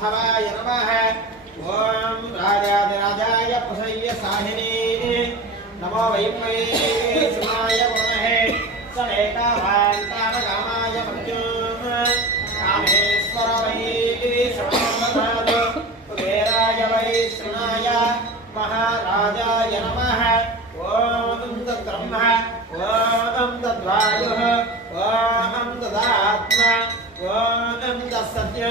भवाय नमः ओम राजाधिराजाय प्रसय्य साहिने नमो वैमहे शिवाय नमः समेकाभान्तामकामाय मृत्युं कामेश्वर वै श्रवणवधाद कुबेराय वै श्रवणाय महाराजाय नमः ओम तद्ब्रह्म ओम तद्वायुः ओम तदात्मा ओम तत्सत्य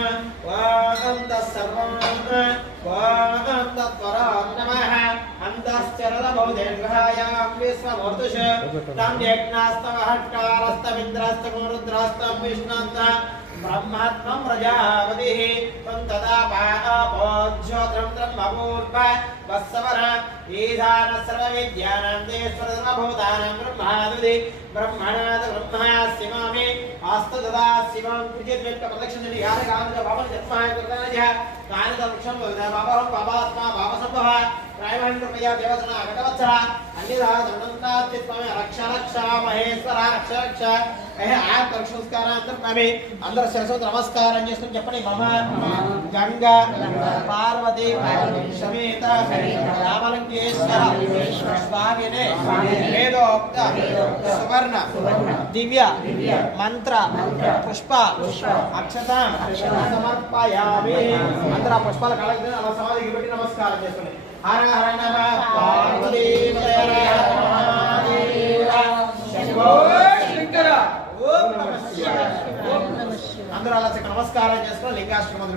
ओम तत्सर्वं ओम तत्परं नमः अन्तश्चरदबोधेर्ग्रहायां विश्वमूर्तिष तं यज्ञास्तवहट्कारस्तमिन्द्रस्तमुरुद्रास्तं विष्णुन्त ब्रह्मात्मं प्रजापतिः त्वं तदा पापोज्योतिरं ब्रह्मपूर्व वत्सवर ईशान सर्वविद्यानां देश्वर सर्वभूतानां ब्रह्मादुदि ब्रह्मणाद ब्रह्मास्यमामि आस्तु तदा शिवं कुचिद्विट्ट प्रदक्षिणजि यारकांज भवन जन्माय कृतनजः कानदक्षं बाबाहं बाबात्मा बाबसंभव प्रायमहं कृपया देवसना घटवत्सः अन्यथा दण्डन्ताचित्त्वमे रक्ष रक्ष महेश्वर रक्ष रक्ष आप संस्कारांतर्मे अंदर सरस्वती नमस्कारं చేస్తూ చెప్పండి మమ గంగా పార్వతి సమేత రామలింగేశ్వర స్వామినే వేదోక్త సువర్ణ దివ్య మంత్ర పుష్ప అక్షత సమర్పయామి అందరూ ఆ పుష్పాల కాళ్ళకి అలా సమాధికి పెట్టి నమస్కారం చేసుకోండి హర హర నమ పార్వతీ హర మహాదేవ శంభో శంకర ఓం నమః శివాయ అందరూ అలా నమస్కారం చేస్తూ లింగాష్టకం